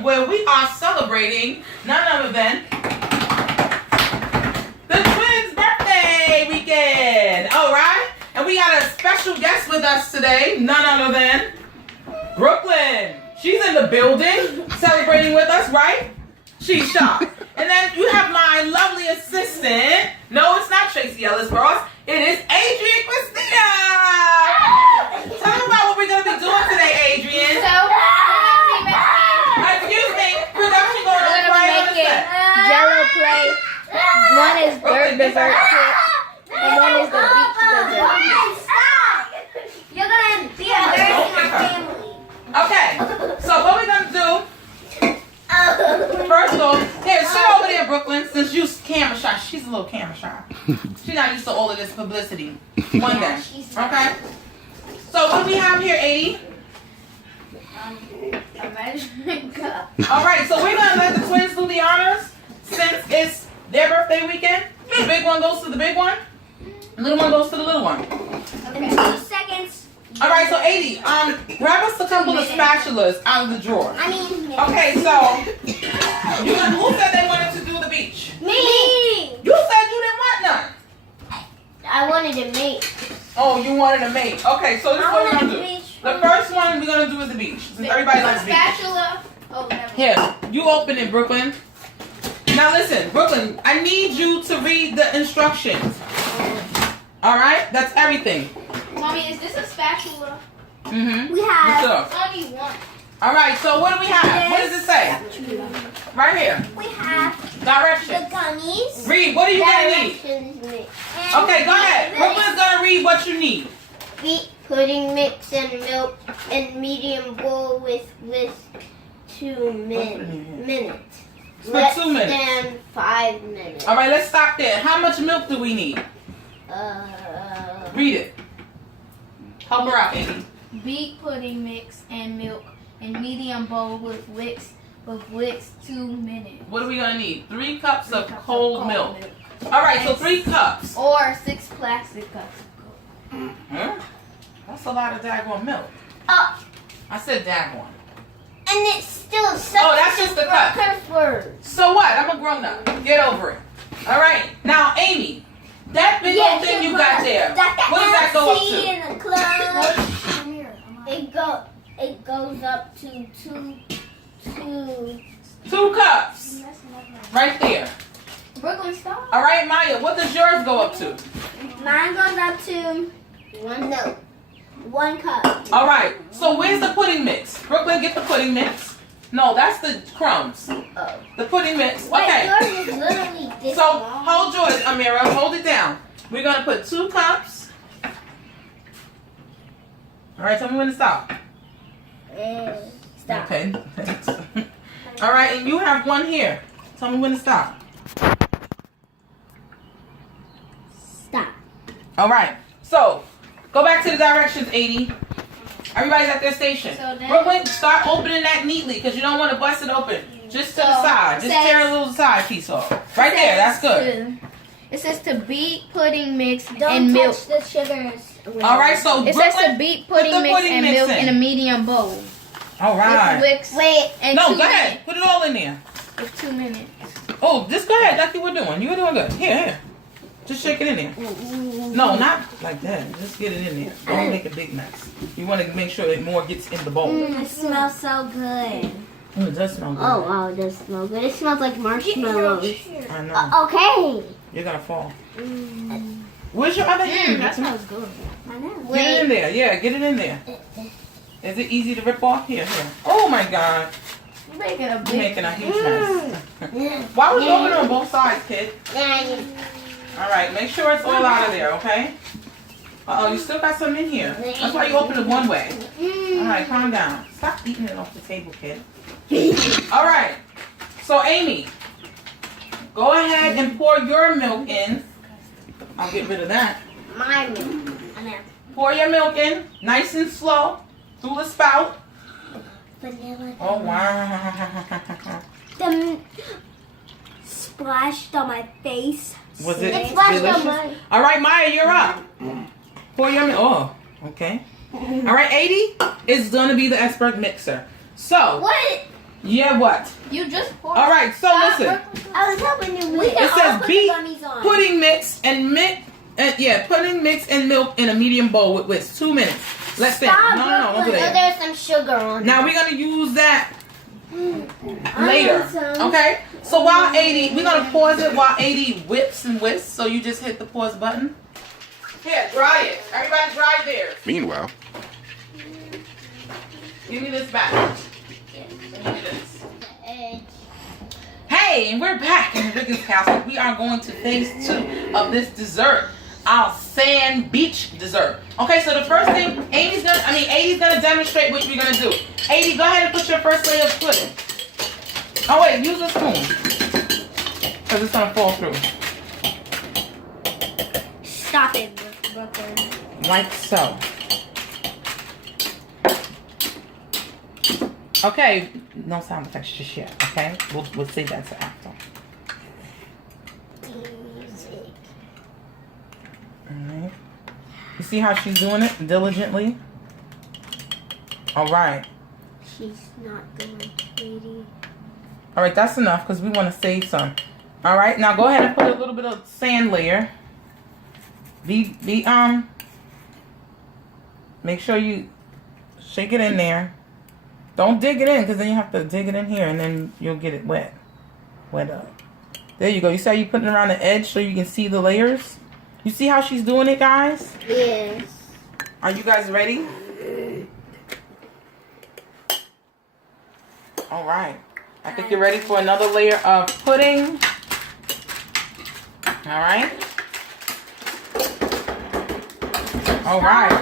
home where we are celebrating none other than the twins' birthday weekend. All right? And we got a special guest with us today, none other than Brooklyn. She's in the building celebrating with us, right? She's sharp. And then you have my lovely assistant. No, it's not Tracy Ellis Ross. It is Adrian Christina. Tell them about what we're going to be doing today, Adrian. Excuse me. Production going to play on the set. Jello play. One is dirt dessert kit, and one is the beach dessert. You're going to be embarrassing my family. Okay. So what we're going to do, first of all, here, sit over there, Brooklyn, since you're camera shy. She's a little camera shy. She's not used to all of this publicity. One day. Okay? So what do we have here, 80? A measuring cup. All right, so we're going to let the twins do the honors since it's their birthday weekend. The big one goes to the big one. The little one goes to the little one. Okay. 2 seconds. All right, so 80, grab us a couple of spatulas out of the drawer. Okay, so who said they wanted to do the beach? Me. You said you didn't want none. I wanted to make. Oh, you wanted a mate. Okay, so this is what we're gonna do. The first one we're gonna do is the beach. Since everybody likes beach. Spatula. Oh, never. Here, you open it, Brooklyn. Now listen, Brooklyn, I need you to read the instructions. All right, that's everything. Mommy, is this a spatula? Mm-hmm. We have What's up? only one. All right, so what do we have? What does it say? Right here. We have the Directions. gummies. Read. What are you gonna need? And Okay, go ahead. Brooklyn's gonna read what you need. Wheat pudding mix and milk and medium bowl with 2 minutes. For Less 2 minutes. than 5 minutes. All right, let's stop there. How much milk do we need? Read it. Help her out, Amy. Beet pudding mix and milk in medium bowl with Wicks 2 minutes. What are we gonna need? 3 cups of cold milk. All right, so 3 cups. Or 6 plastic cups. Huh? That's a lot of daggone milk. Oh, I said daggone. and it's still such Oh, that's just the cup. curse word. So what? I'm a grown up. Get over it. All right. Now, Amy, that big old thing you got there. What does that go up to? In the club. It goes up to 2 cups. Right there. Brooklyn, stop. All right, Maya, what does yours go up to? Mine goes up to 1 cup. All right. So where's the pudding mix? Brooklyn, get the pudding mix. No, that's the crumbs. Oh. The pudding mix. Wait, Okay. yours is literally this So long. hold yours, Amira. Hold it down. We're gonna put 2 cups. All right. Tell me when to stop. Stop. Okay. Thanks. All right, and you have one here. Tell me when to stop. Stop. All right. So go back to the directions, 80. Everybody's at their station. So then- Brooklyn, start opening that neatly because you don't want to bust it open. Just to the So, side. Just says- tear a little side piece off. Right there. That's good. It says to beet pudding mix Don't and milk. touch the sugars. All right. So It says Brooklyn, to beet put the pudding mix pudding and mix milk in. in a medium bowl. All right. With Wicks Wait. and No, 2 go ahead. minutes. Put it all in there. With 2 minutes. Oh, just go ahead like you were doing. You were doing good. Here. Just shake it in there. No, not like that. Just get it in there. Don't make a big mess. You want to make sure that more gets in the bowl. It smells so good. Oh, it does smell good. Oh, wow, it does smell good. It smells like marshmallows. I know. Okay. You're gonna fall. Where's your other hand? That smells good. I know. Get it in there. Yeah, get it in there. Is it easy to rip off? Here. Oh my God. You're making a You're big making a huge mess. Why would you open it on both sides, kid? All right, make sure it's all out of there, okay? Uh-oh, you still got some in here. That's why you open it one way. All right, calm down. Stop eating it off the table, kid. All right. So, Amy, go ahead and pour your milk in. I'll get rid of that. My milk. Pour your milk in, nice and slow, through the spout. Vanilla. Oh, wow. The splashed on my face. Was it It splashed on delicious? mine. All right, Maya, you're up. Pour your milk. Oh, okay. All right, 80 is going to be the expert mixer. So, What? Yeah, what? You just poured. All right, so listen. I was helping you with It says beat gummies on. pudding mix and pudding mix and milk in a medium bowl with whisk. 2 minutes. Let's think. No, don't do that. There's some sugar on Now we're gonna use that later. Okay? So while 80, we're gonna pause it while 80 whips and whisks. So you just hit the pause button. Here, dry it. Everybody dry theirs. Meanwhile, Give me this back. Give me this. Hey, and we're back in the Rickens house. We are going to phase 2 of this dessert. Our sand beach dessert. Okay, so the first thing, 80's gonna demonstrate what you're gonna do. 80, go ahead and put your first layer of pudding. Oh wait, use a spoon. Because it's gonna fall through. Stop it, Brooklyn. Like so. Okay, no sound effects just yet, okay? We'll save that to after. Alright. You see how she's doing it diligently? Alright. She's not going, sweetie. Alright, that's enough because we want to save some. Alright, now go ahead and put a little bit of sand layer. Make sure you shake it in there. Don't dig it in because then you have to dig it in here and then you'll get it wet. Wet up. There you go. You see how you put it around the edge so you can see the layers? You see how she's doing it, guys? Yes. Are you guys ready? All right. I think you're ready for another layer of pudding. All right. All right.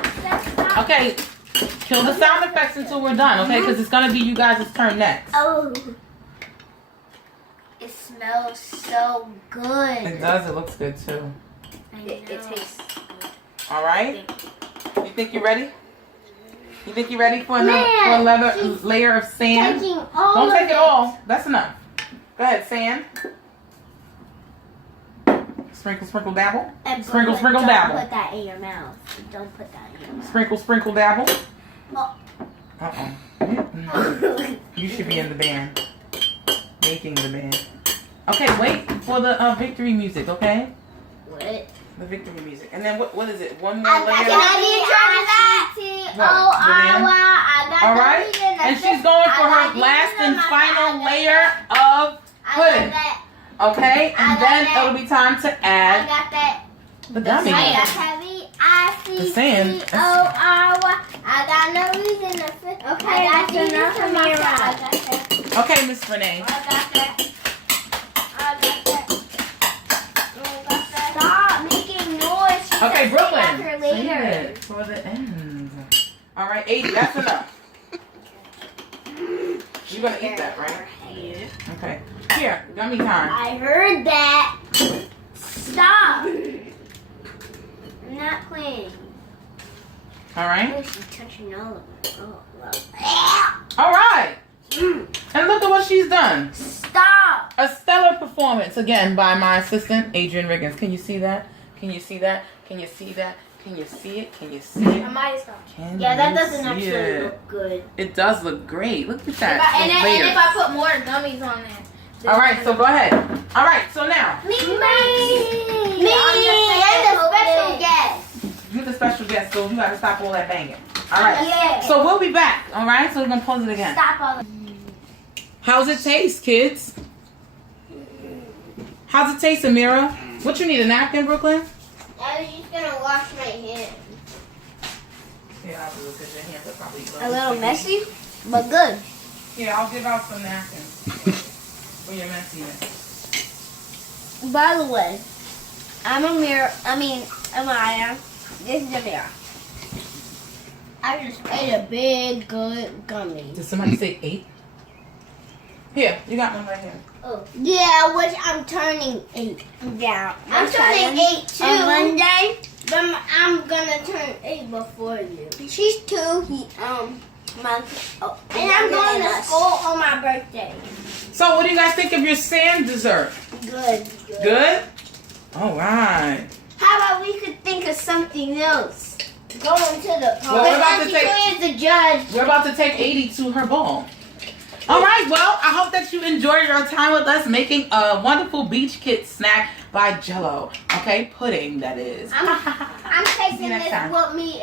Okay. Kill the sound effects until we're done, okay? Because it's going to be you guys' turn next. Oh. It smells so good. It does. It looks good, too. It tastes All right. You think you're ready? You think you're ready for another layer of sand? Don't take it all. That's enough. Go ahead, sand. Sprinkle, sprinkle, dabble. Sprinkle, sprinkle, dabble. Don't put that in your mouth. Don't put that in your mouth. Sprinkle, sprinkle, dabble. Oh. You should be in the band. Making the band. Okay, wait for the victory music, okay? What? The victory music. And then what is it? One more layer? Can I try that? All right. And she's going for her last and final layer of pudding. Okay? And then it'll be time to add the gummy. The sand. I got no reason to fit. Okay, that's enough for me. I got that. Okay, Miss Renee. I got that. Stop making noise. She Okay, said Brooklyn. save her Save later. it for the end. All right, 80. That's enough. You're gonna eat that, right? Okay. Here, gummy time. I heard that. Stop. I'm not playing. All right. Oh, she's touching all of it. Oh, wow. All right. And look at what she's done. Stop. A stellar performance again by my assistant, Adrian Riggins. Can you see that? Can you see that? Can you see that? Can you see it? Can you see it? I might stop. Can Yeah, that you doesn't see actually it? look good. It does look great. Look at that. And Those if layers. I put more gummies on there. All right, so go ahead. All right, so now Me. I'm the special guest. you're the special guest, so you gotta stop all that banging. All right. Yeah. So we'll be back. All right. So we're gonna pause it again. Stop all. How's it taste, kids? How's it taste, Amira? What you need, a napkin, Brooklyn? I was just gonna wash my hands. Yeah, I'll do it because your hands are probably A little messy, but good. Yeah, I'll give out some napkins for your messiness. By the way, Amaya. This is Amira. I just ate a big, good gummy. Did somebody say 8? Here, you got one right here. Oh. Yeah, which I'm turning 8. Yeah. I'm turning 8 too. On Monday, but I'm gonna turn 8 before you. She's 2. And I'm going to school on my birthday. So, what do you guys think of your sand dessert? Good. Good? All right. How about we could think of something else? Going to the Well, we're about to Auntie Joy is the judge. We're about to take 80 to her ball. All right, well, I hope that you enjoyed your time with us making a wonderful beach kid snack by Jello. Okay, pudding, that is. I'm taking next this time. with me.